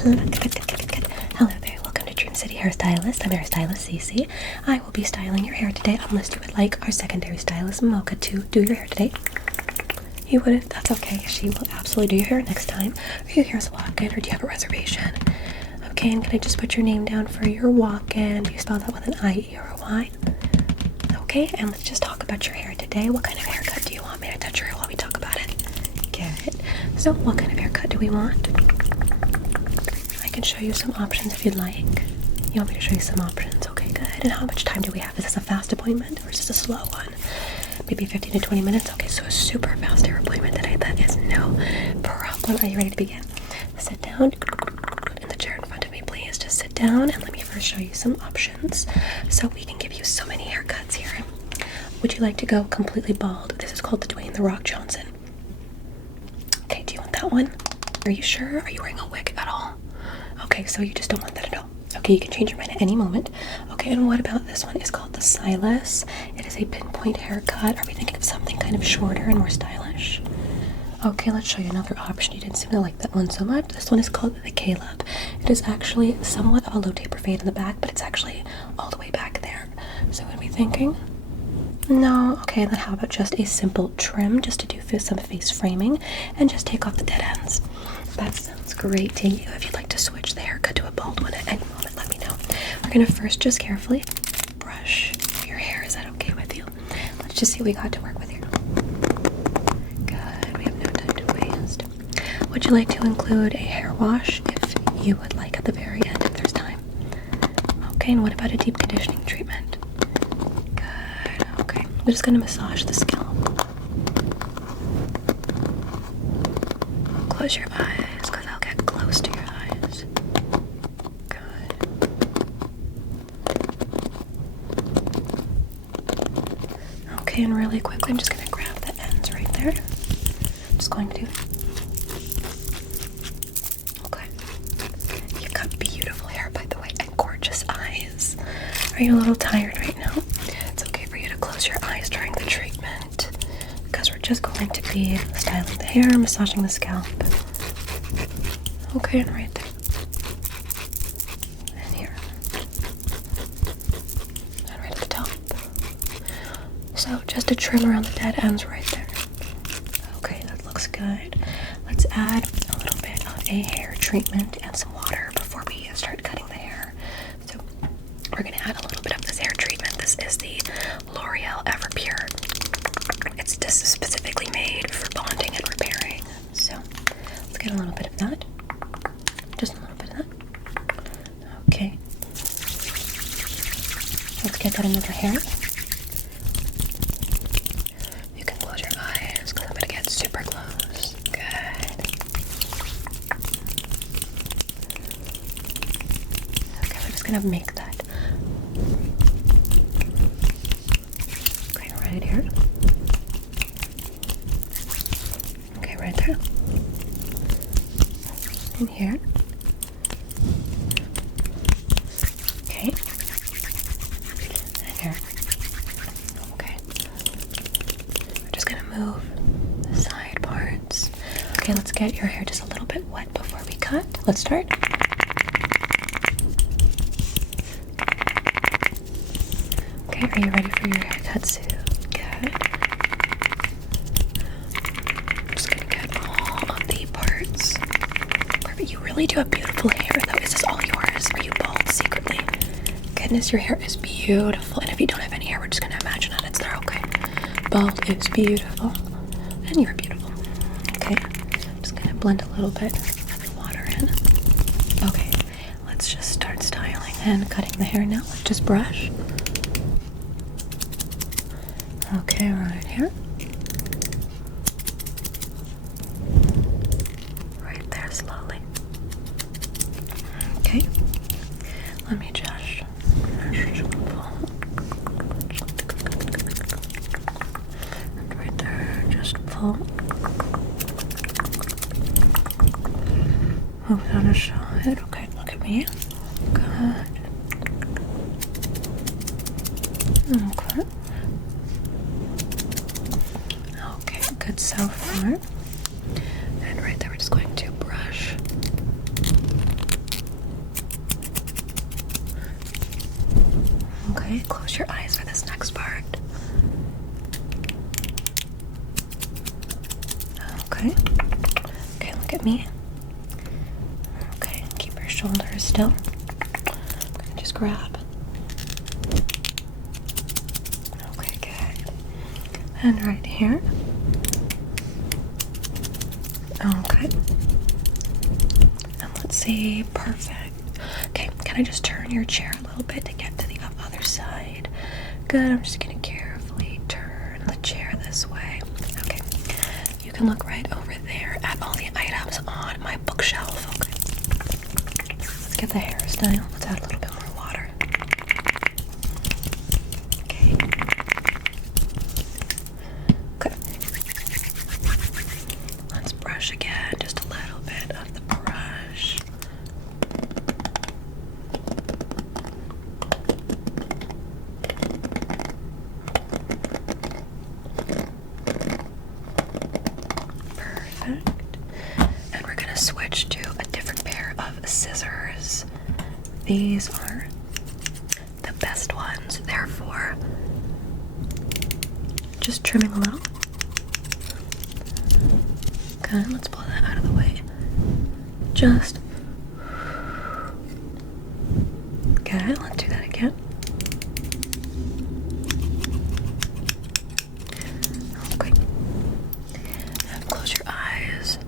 Hello there, welcome to Dream City Hairstylist. I'm hairstylist Cece. I will be styling your hair today unless you would like our secondary stylist Mocha to do your hair today. You wouldn't? That's okay. She will absolutely do your hair next time. Are you here as a walk-in or do you have a reservation? Okay, and can I just put your name down for your walk-in? Do you spell that with an I-E or a Y? Okay, and let's just talk about your hair today. What kind of haircut do you want? May I touch your hair while we talk about it? Good. So what kind of haircut do we want? I can show you some options if you'd like. You want me to show you some options? Okay, good. And how much time do we have? Is this a fast appointment or is this a slow one? Maybe 15 to 20 minutes? Okay, so a super fast hair appointment today. That is no problem. Are you ready to begin? Sit down in the chair in front of me, please. Just sit down and let me first show you some options. So we can give you so many haircuts here. Would you like to go completely bald? This is called the Dwayne "The Rock" Johnson. Okay, do you want that one? Are you sure? Are you wearing a wig at all? Okay, so you just don't want that at all. Okay, you can change your mind at any moment. Okay, and what about this one? It's called the Silas. It is a pinpoint haircut. Are we thinking of something kind of shorter and more stylish? Okay, let's show you another option. You didn't seem to like that one so much. This one is called the Caleb. It is actually somewhat of a low taper fade in the back, but it's actually all the way back there. So what are we thinking? No? Okay, then how about just a simple trim just to do some face framing and just take off the dead ends? That sounds great to you. If you'd like to switch the haircut to a bald one at any moment, let me know. We're going to first just carefully brush your hair. Is that okay with you? Let's just see what we got to work with here. Good. We have no time to waste. Would you like to include a hair wash if you would like at the very end if there's time? Okay, and what about a deep conditioning treatment? Good. Okay. We're just going to massage the scalp. Close your eyes, because I'll get close to your eyes. Good. Okay, and really quickly, I'm just going to grab the ends right there. I'm just going to... Okay. You've got beautiful hair, by the way, and gorgeous eyes. Are you a little tired right now? It's okay for you to close your eyes during the treatment, because we're just going to be styling the hair, massaging the scalp. Okay, and right there. And here. And right at the top. So just a trim around the dead ends right there. Okay, that looks good. Let's add a little bit of a hair treatment and some water before we start cutting the hair. So we're going to add a little bit of this hair treatment. This is the L'Oreal Everpure. It's just specifically made for bonding and repairing. So let's get a little bit of that. Just a little bit of that. Okay. Let's get that into the hair. You can close your eyes because I'm going to get super close. Good. Okay, we're just going to make that. Okay, right here. Okay, right there. In here. Okay. And here. Okay. We're just gonna move the side parts. Okay, let's get your hair just a little bit wet before we cut. Let's start. Okay, are you ready for your haircut soon? Good. I'm just gonna get all of the parts. Perfect. You really do have beautiful hair, though. Is this all yours? Are you bald secretly? Goodness, your hair is beautiful. And if you don't have any hair, we're just gonna imagine that it's there, okay? Bald is beautiful. And you're beautiful. Okay. I'm just gonna blend a little bit of water in. Okay. Let's just start styling and cutting the hair now. Let's just brush. Okay, right here. Right there, slowly. Okay. Let me just right there, just pull. Move it on the side. Okay, look at me. Good. Okay. Okay, good so far. And right there, we're just going to brush Okay, close your eyes for this next part. Okay. Okay, look at me. Okay, keep your shoulders still. Just grab. Okay, good. And right here. Okay. And let's see. Perfect. Okay, can I just turn your chair a little bit to get to the other side? Good. I'm just going to carefully turn the chair this way. Okay. You can look right over there at all the items on my bookshelf. Okay. Let's get the hairstyle. Let's add a little bit more water. Okay. Good. Let's brush again. Just a little bit of the brush. And we're gonna switch to a different pair of scissors. These are the best ones, therefore just trimming a little. Okay, let's pull that out of the way. Just good. Let's do that again. Okay. And close your eyes.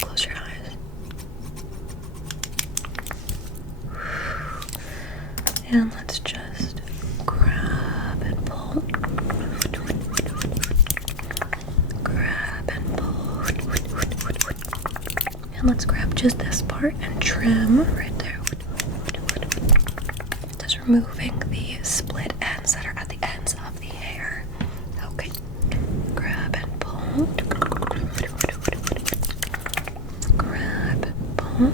Close your eyes. And let's just grab and pull. Grab and pull. And let's grab just this part and trim right there. Just removing the split ends that are at the ends of the hair. Okay. Grab and pull. Grab, pull.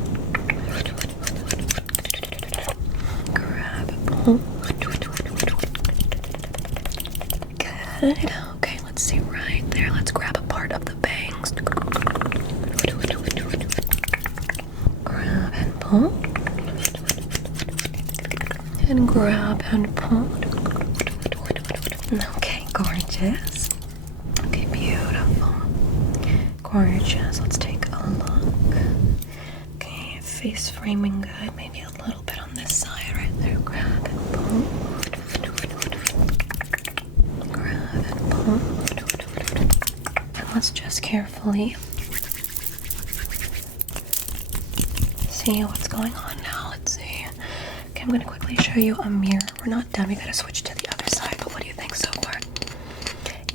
Grab, pull. Good. Okay, let's see right there. Let's grab a part of the bangs. Grab and pull. And grab and pull. Okay, gorgeous. Okay, beautiful. Gorgeous. Let's take a look. Okay, face framing good. Maybe a little bit on this side right there. Grab and pull. Grab and pull. And let's just carefully see what's going on now. Let's see. Okay, I'm going to quickly show you a mirror. We're not done. We got to switch to the other side, but what do you think so far?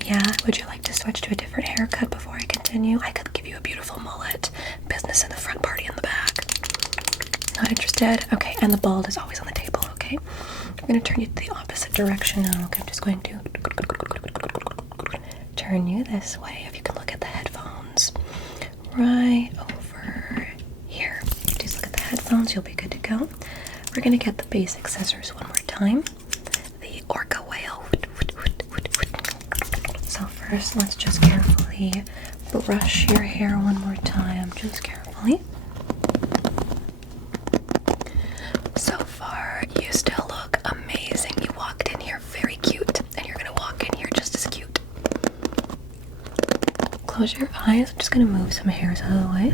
Yeah, would you like to switch to a different haircut before I continue? I could give you a beautiful mullet. Business in the front, party in the back. Not interested? Okay, and the bald is always on the table, okay? I'm going to turn you to the opposite direction now. Okay, I'm just going to turn you this way. If you can look at the headphones. Right over here. Just look at the headphones, you'll be good to go. We're going to get the basic scissors one more time. The orca whale. So first, let's just carefully brush your hair one more time. Just carefully. So far, you still look amazing. You walked in here very cute, and you're going to walk in here just as cute. Close your eyes. I'm just going to move some hairs out of the way.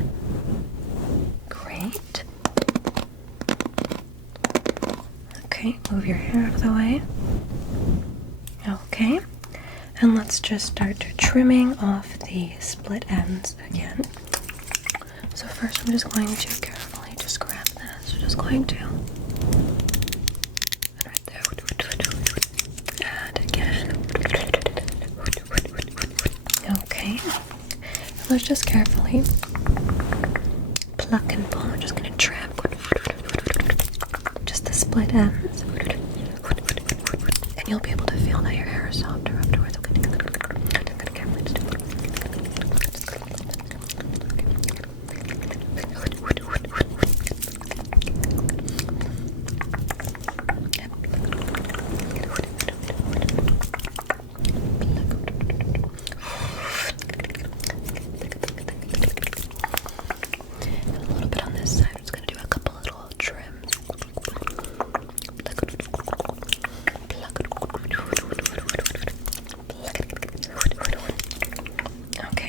Great. Okay, move your hair out of the way. Okay. And let's just start trimming off the split ends again. So first I'm just going to carefully just grab this. We're just going to. Right there. And again. Okay. And let's just carefully pluck and pull. We're just going to trim just the split ends. And you'll be able to feel that your hair is softer afterwards. Okay. A little bit on this side. I'm just going to do a couple little trims.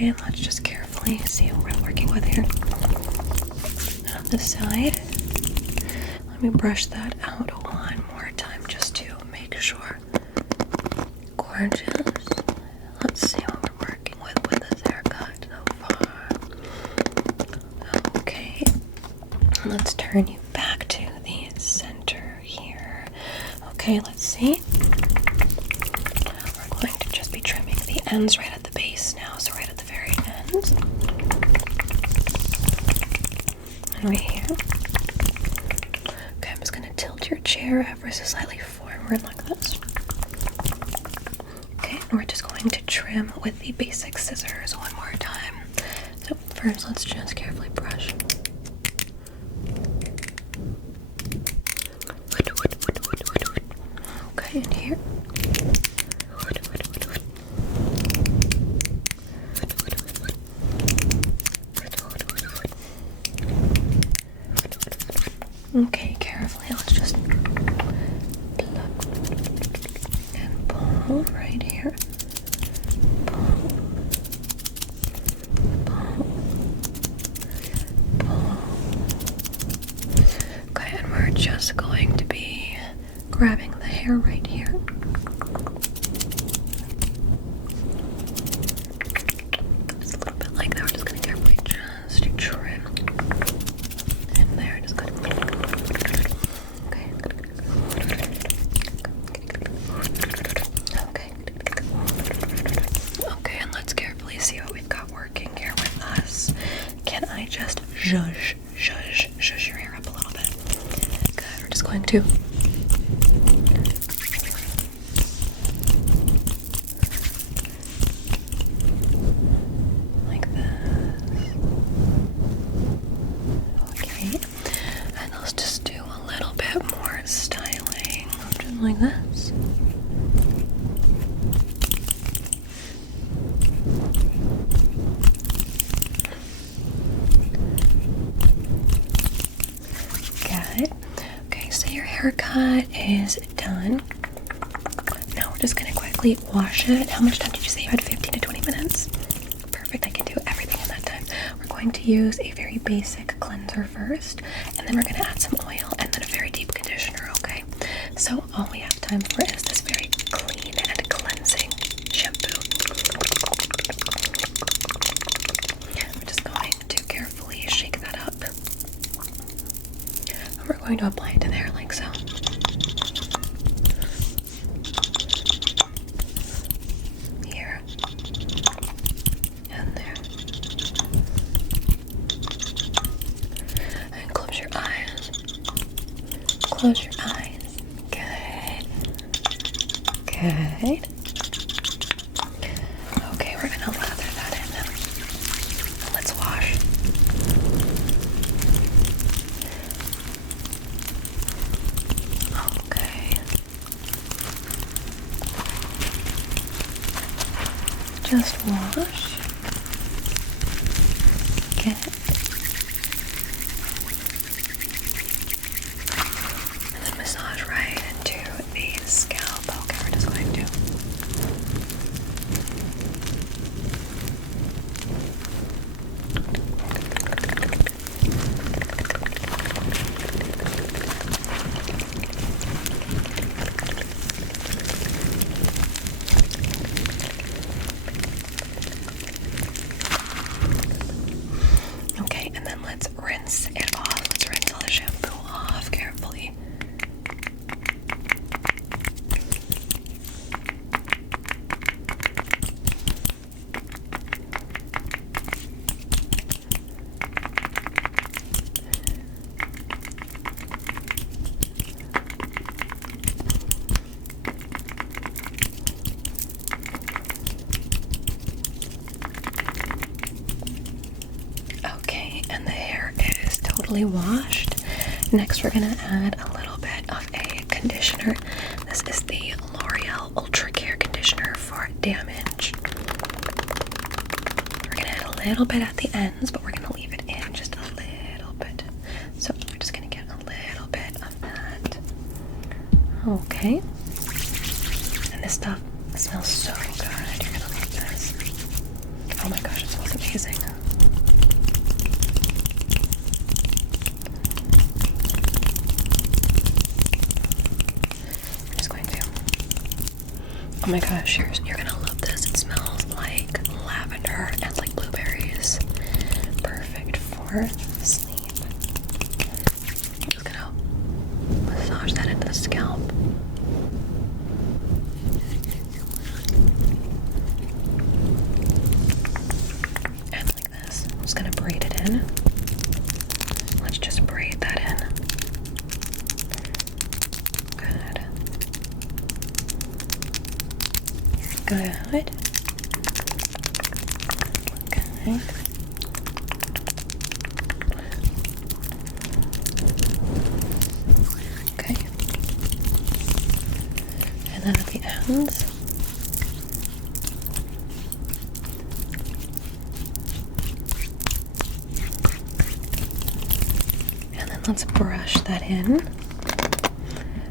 Okay, and let's just carefully see what we're working with here. On this side, let me brush that out one more time just to make sure. Gorgeous. Let's see what we're working with this haircut so far. Okay, let's turn you back to the center here. Okay, let's see. We're going to just be trimming the ends right at the base now, so right at the very end. And right here. Okay, I'm just going to tilt your chair ever so slightly forward like this. Okay, and we're just going to trim with the basic scissors one more time. So first, let's just carefully brush. Okay, and here. Okay, carefully, let's just pluck and pull right here. Pull, pull, pull. Okay, and we're just going to be grabbing the hair right here. Just a little bit like that. We're just going to carefully just trim. And there, just going to. Okay. Okay. Okay, and let's carefully see what we've got working here with us. Can I just zhuzh your hair up a little bit? Good. We're just going to. Like this. Okay. And let's just do a little bit more styling. Just like this. Got it. Okay, so your haircut is done. Now we're just going to quickly wash it. How much time did you say you had? 15 to 20 minutes? Perfect, I can do everything in that time. We're going to use a very basic cleanser first, and then we're going to add some oil and then a very deep conditioner, okay? So all we have time for is this very clean and cleansing shampoo. We're just going to carefully shake that up. And we're going to apply it to the hair like so. Here. And there. And close your eyes. Close your eyes. Good. Good. Okay, we're gonna lather that in now. And let's wash. Okay. Just wash. Good. And then massage right into the scalp. Okay, we're just going to. Okay, and then let's rinse it off. Let's rinse all the shampoo off carefully. Okay, and the hair is totally washed. Next, we're gonna add a little bit of a conditioner. This is the L'Oreal Ultra Care Conditioner for damage. We're gonna add a little bit at the ends, but we're gonna leave it in just a little bit. So we're just gonna get a little bit of that. Okay. And this stuff smells so good. You're gonna love this. Oh my gosh, it's Oh my gosh, you're gonna love this. It smells like lavender and like blueberries. Perfect for sleep. I'm just gonna massage that into the scalp. And like this. I'm just gonna braid it in. Let's just braid that in. Good. Good. Okay. Okay. And then at the ends. And then let's brush that in.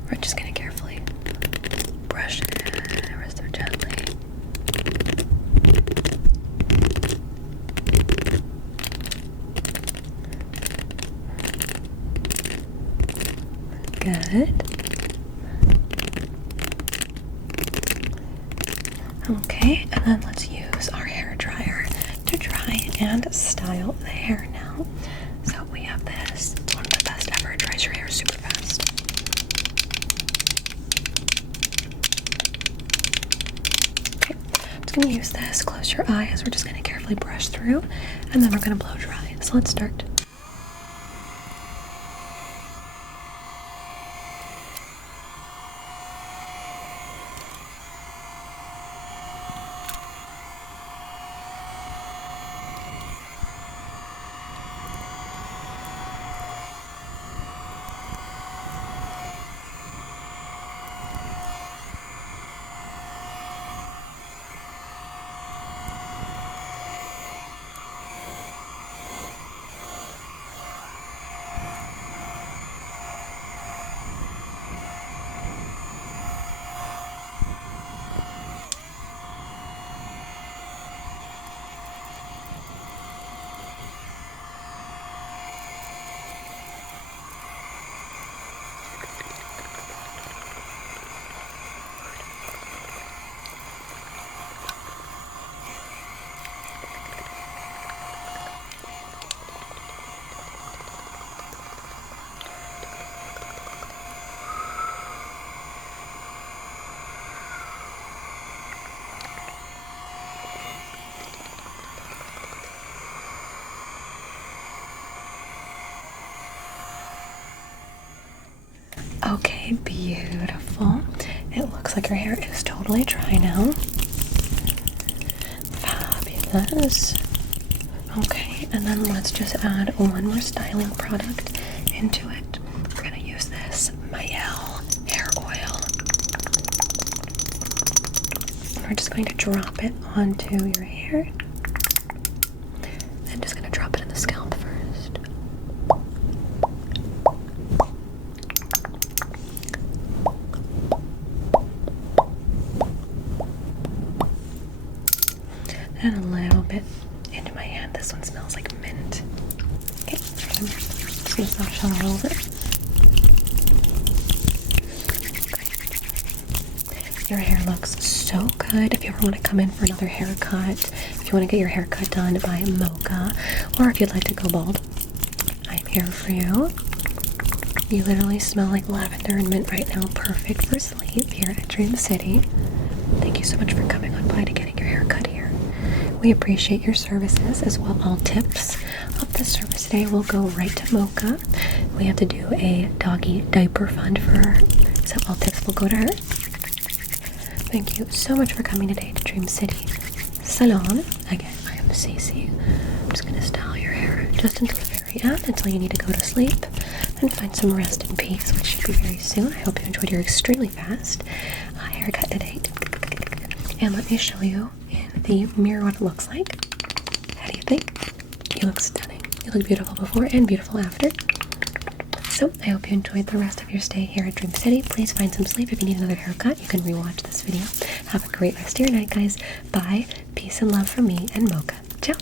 We're just gonna carefully brush it in ever so gently. Good. Okay, and then let's use our hair dryer to dry and style the hair now. So we have this. It's one of the best ever. It dries your hair super fast. Okay, I'm just going to use this. Close your eyes. We're just going to carefully brush through, and then we're going to blow dry. So let's start. Okay, beautiful. It looks like your hair is totally dry now. Fabulous. Okay, and then let's just add one more styling product into it. We're gonna use this Mayel hair oil. And we're just going to drop it onto your hair. And just gonna drop it in the scalp first. And a little bit into my hand. This one smells like mint. Okay, just massage all over. Your hair looks so good. If you ever want to come in for another haircut, if you want to get your haircut done by Mocha, or if you'd like to go bald, I'm here for you. You literally smell like lavender and mint right now. Perfect for sleep here at Dream City. Thank you so much for coming on by to getting your hair cut here. We appreciate your services as well. All tips of the service today will go right to Mocha. We have to do a doggy diaper fund for her, so all tips will go to her. Thank you so much for coming today to Dream City Salon. Again, I am Cece. I'm just going to style your hair just until the very end, until you need to go to sleep and find some rest and peace, which should be very soon. I hope you enjoyed your extremely fast haircut today. And let me show you in the mirror what it looks like. How do you think? You look stunning. You look beautiful before and beautiful after. So I hope you enjoyed the rest of your stay here at Dream City. Please find some sleep. If you need another haircut, you can rewatch this video. Have a great rest of your night, guys. Bye. Peace and love from me and Mocha. Ciao.